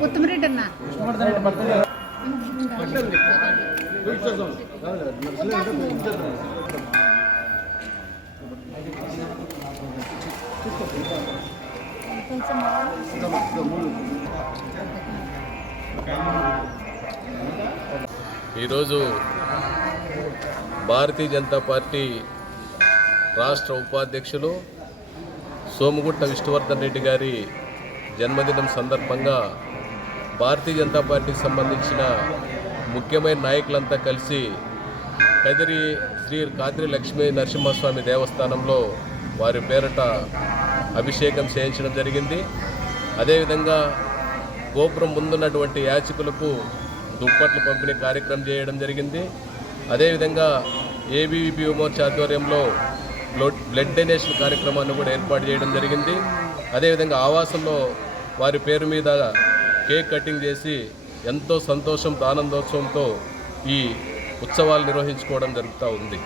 కొత్తిమీర అన్న ఈరోజు భారతీయ జనతా పార్టీ రాష్ట్ర ఉపాధ్యక్షులు సోముగుట్ట విష్ణువర్ధన్ రెడ్డి గారి జన్మదినం సందర్భంగా భారతీయ జనతా పార్టీకి సంబంధించిన ముఖ్యమైన నాయకులంతా కలిసి కదిరి శ్రీ కాద్రి లక్ష్మీ నరసింహస్వామి దేవస్థానంలో వారి పేరట అభిషేకం చేయించడం జరిగింది. అదేవిధంగా గోపురం ముందున్నటువంటి యాచకులకు దుప్పట్లు పంపిణీ కార్యక్రమం చేయడం జరిగింది. అదేవిధంగా ఏబీవీపీ మోర్చా ఆధ్వర్యంలో బ్లడ్ డొనేషన్ కార్యక్రమాన్ని కూడా ఏర్పాటు చేయడం జరిగింది. అదేవిధంగా ఆవాసంలో వారి పేరు మీద కేక్ కటింగ్ చేసి ఎంతో సంతోషంతో ఆనందోత్సవంతో ఈ ఉత్సవాలు నిర్వహించుకోవడం జరుగుతూ ఉంది.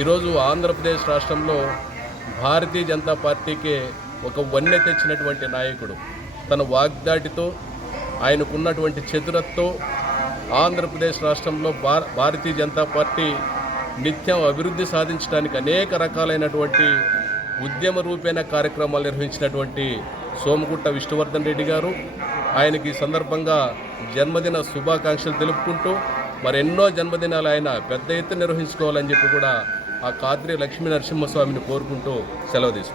ఈరోజు ఆంధ్రప్రదేశ్ రాష్ట్రంలో భారతీయ జనతా పార్టీకే ఒక వన్నె తెచ్చినటువంటి నాయకుడు తన వాగ్దాటితో ఆయనకున్నటువంటి చతురతతో ఆంధ్రప్రదేశ్ రాష్ట్రంలో భారతీయ జనతా పార్టీ నిత్యం అభివృద్ధి సాధించడానికి అనేక రకాలైనటువంటి ఉద్యమ రూపేణ కార్యక్రమాలు నిర్వహించినటువంటి సోముగుట్ట విష్ణువర్ధన్ రెడ్డి గారు ఆయనకి ఈ సందర్భంగా జన్మదిన శుభాకాంక్షలు తెలుపుకుంటూ మరెన్నో జన్మదినాలు ఆయన పెద్ద ఎత్తున నిర్వహించుకోవాలని చెప్పి కూడా ఆ కాద్రి లక్ష్మీ నరసింహస్వామిని కోరుకుంటూ సెలవు తీసుకుంటాం.